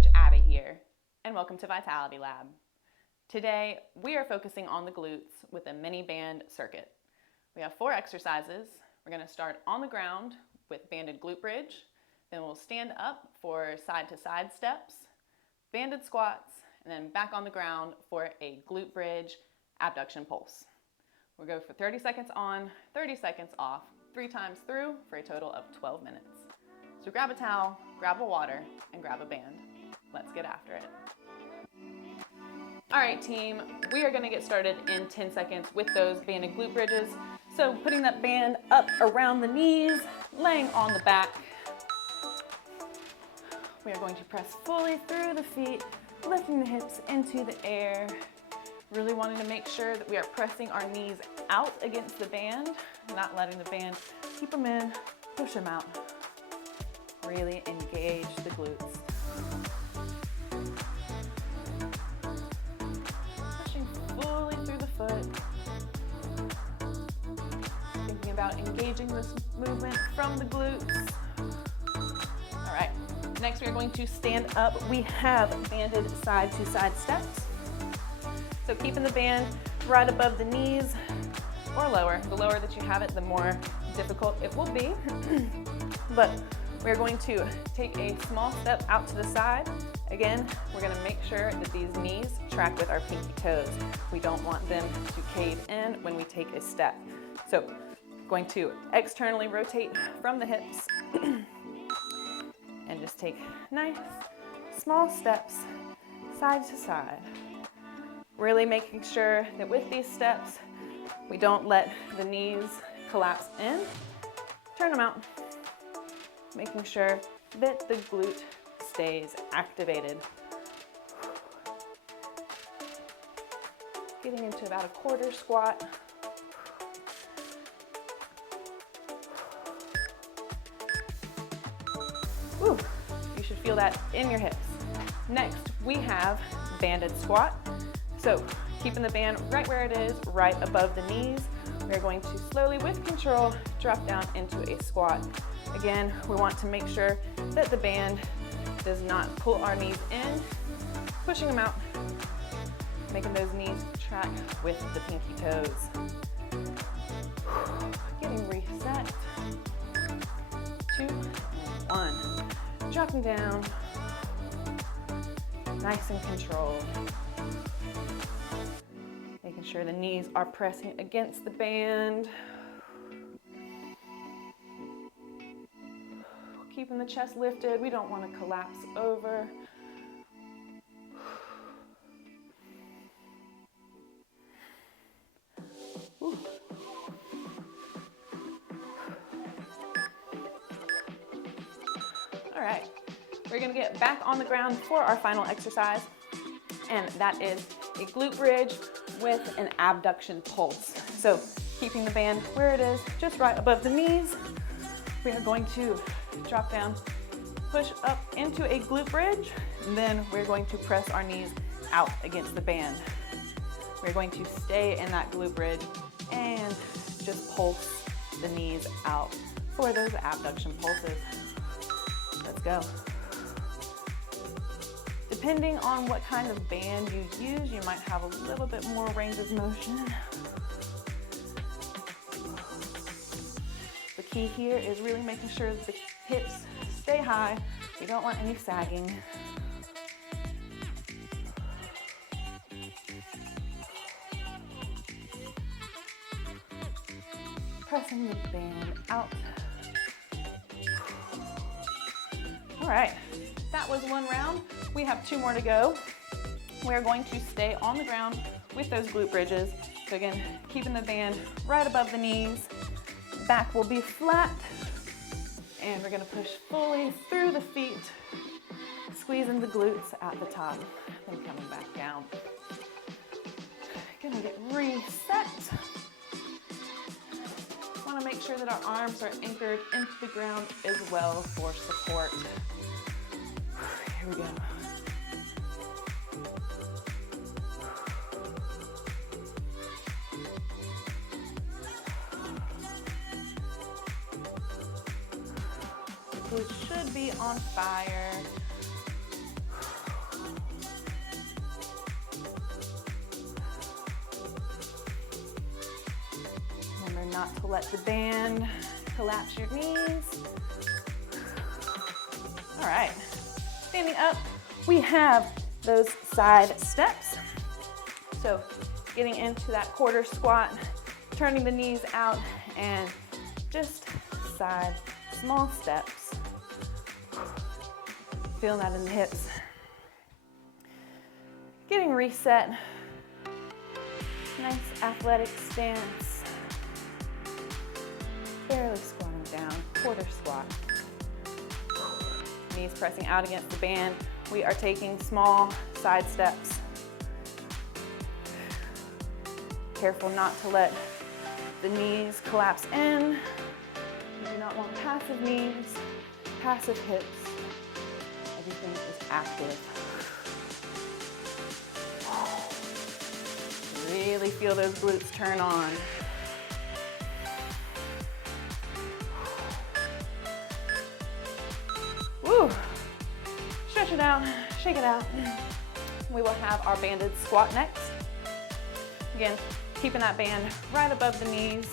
Coach Abby here, and welcome to Vitality Lab. Today, we are focusing on the glutes with a mini band circuit. We have 4 exercises. We're going to start on the ground with banded glute bridge, then we'll stand up for side-to-side steps, banded squats, and then back on the ground for a glute bridge abduction pulse. We'll go for 30 seconds on, 30 seconds off, 3 times through for a total of 12 minutes. So grab a towel, grab a water, and grab a band. Let's get after it. All right, team, we are gonna get started in 10 seconds with those banded glute bridges. So putting that band up around the knees, laying on the back. We are going to press fully through the feet, lifting the hips into the air. Really wanting to make sure that we are pressing our knees out against the band, not letting the band keep them in, push them out. Really engage the glutes. Pushing fully through the foot. Thinking about engaging this movement from the glutes. All right, next we are going to stand up. We have banded side-to-side steps. So keeping the band right above the knees or lower. The lower that you have it, the more difficult it will be. But we're going to take a small step out to the side. Again, we're going to make sure that these knees track with our pinky toes. We don't want them to cave in when we take a step. So going to externally rotate from the hips and just take nice small steps side to side. Really making sure that with these steps, we don't let the knees collapse in. Turn them out. Making sure that the glute stays activated. Getting into about a quarter squat. Woo, you should feel that in your hips. Next, we have banded squat. So keeping the band right where it is, right above the knees. We're going to slowly, with control, drop down into a squat. Again, we want to make sure that the band does not pull our knees in, pushing them out, making those knees track with the pinky toes. Getting reset. 2, 1. Dropping down, nice and controlled. Making sure the knees are pressing against the band. Keeping the chest lifted. We don't want to collapse over. Ooh. All right, we're going to get back on the ground for our final exercise, and that is a glute bridge with an abduction pulse. So keeping the band where it is, just right above the knees. We are going to drop down, push up into a glute bridge, and then we're going to press our knees out against the band. We're going to stay in that glute bridge and just pulse the knees out for those abduction pulses. Let's go. Depending on what kind of band you use, you might have a little bit more range of motion. The key here is really making sure that the hips stay high. We don't want any sagging. Pressing the band out. All right, that was 1 round. We have 2 more to go. We're going to stay on the ground with those glute bridges. So again, keeping the band right above the knees. Back will be flat. And we're gonna push fully through the feet, squeezing the glutes at the top, then coming back down. Gonna get reset. Wanna make sure that our arms are anchored into the ground as well for support. Here we go. The glutes should be on fire. Trying not to let the band collapse your knees. All right, standing up, we have those side steps. So getting into that quarter squat, turning the knees out, and just side, small steps. Feeling that in the hips. Getting reset. Nice athletic stance. Barely squatting down, quarter squat. Knees pressing out against the band. We are taking small side steps. Careful not to let the knees collapse in. You do not want passive knees, passive hips. Everything is active. Really feel those glutes turn on. Woo! Stretch it out, shake it out. We will have our banded squat next. Again, keeping that band right above the knees.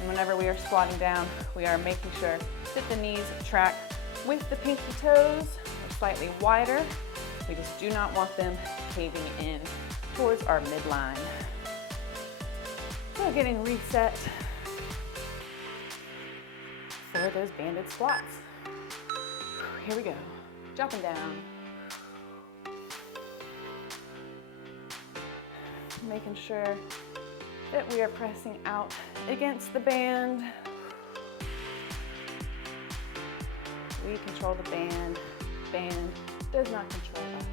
And whenever we are squatting down, we are making sure that the knees track with the pinky toes, or slightly wider. We just do not want them caving in towards our midline. So getting reset for those banded squats. Here we go, jumping down. Making sure that we are pressing out against the band. We control the band. Band does not control us.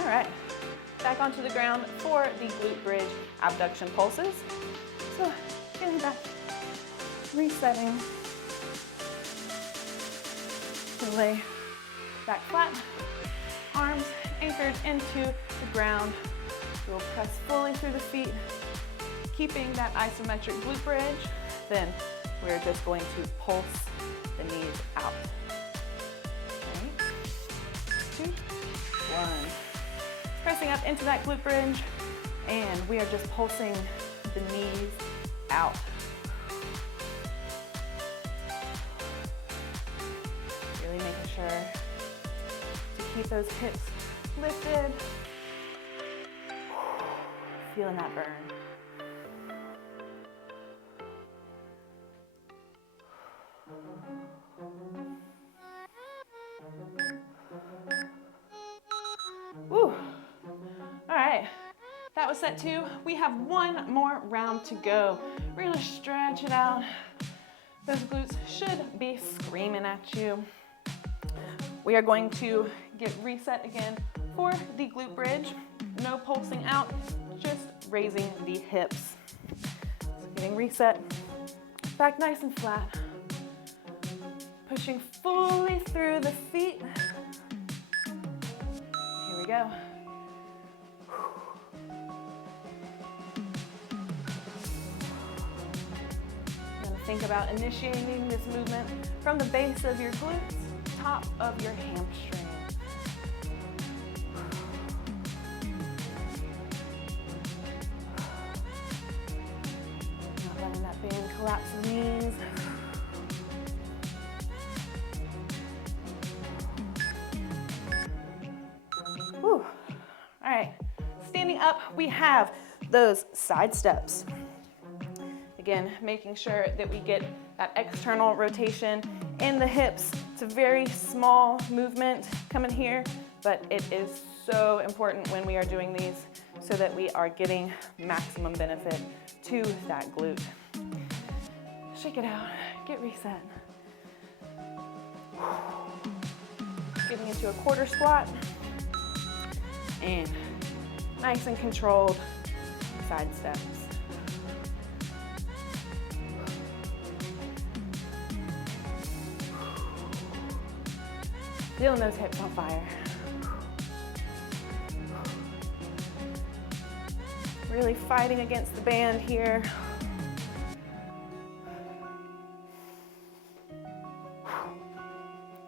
All right, back onto the ground for the glute bridge abduction pulses. So getting back, resetting. And lay back flat, arms anchored into the ground. We'll press fully through the feet, keeping that isometric glute bridge. Then we're just going to pulse the knees out. Okay. 2, 1. Pressing up into that glute bridge, and we are just pulsing the knees out. Really making sure to keep those hips lifted. Feeling that burn. Woo. All right, that was set 2. We have one more round to go. We're gonna stretch it out. Those glutes should be screaming at you. We are going to get reset again for the glute bridge. No pulsing out, just raising the hips. So getting reset, back nice and flat. Pushing fully through the feet. Here we go. Think about initiating this movement from the base of your glutes, top of your hamstring. Not letting that band collapse the knees. Whew. All right, standing up, we have those side steps. Again, making sure that we get that external rotation in the hips. It's a very small movement coming here, but it is so important when we are doing these so that we are getting maximum benefit to that glute. Shake it out, get reset. Getting into a quarter squat and nice and controlled side steps. Feeling those hips on fire. Really fighting against the band here.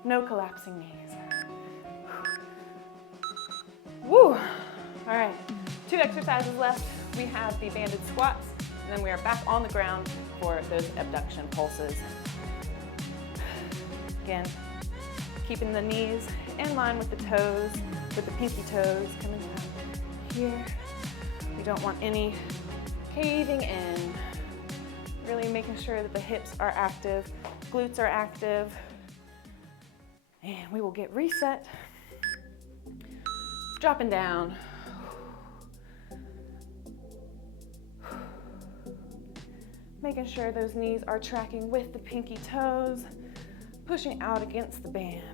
No collapsing knees. Woo! All right, 2 exercises left. We have the banded squats, and then we are back on the ground for those abduction pulses. Again, keeping the knees in line with the toes, with the pinky toes coming out here. We don't want any caving in. Really making sure that the hips are active, glutes are active. And we will get reset. Dropping down. Making sure those knees are tracking with the pinky toes, pushing out against the band.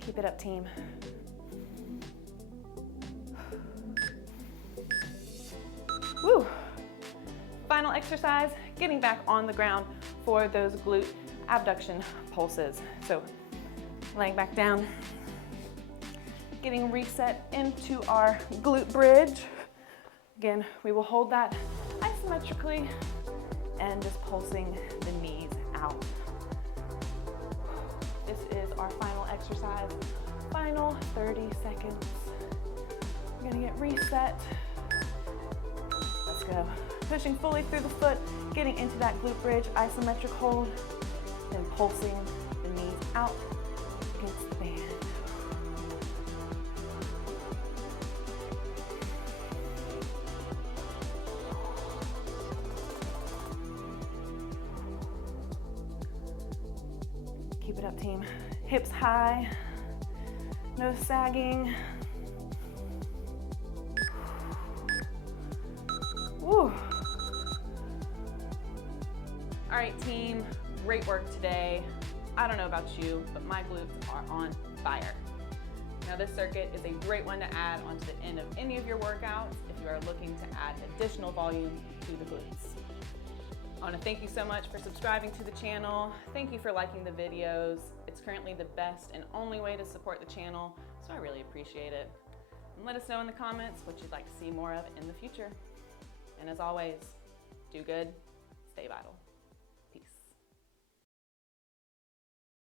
Keep it up, team. Woo! Final exercise, getting back on the ground for those glute abduction pulses. So laying back down, getting reset into our glute bridge. Again, we will hold that isometrically and just pulsing the knees out. This is our final exercise, final 30 seconds. We're gonna get reset. Let's go. Pushing fully through the foot, getting into that glute bridge, isometric hold, then pulsing the knees out against the band. Keep it up, team. Hips high, no sagging. Woo. All right, team, great work today. I don't know about you, but my glutes are on fire. Now this circuit is a great one to add onto the end of any of your workouts if you are looking to add additional volume to the glutes. I want to thank you so much for subscribing to the channel. Thank you for liking the videos. It's currently the best and only way to support the channel, so I really appreciate it. And let us know in the comments what you'd like to see more of in the future. And as always, do good, stay vital.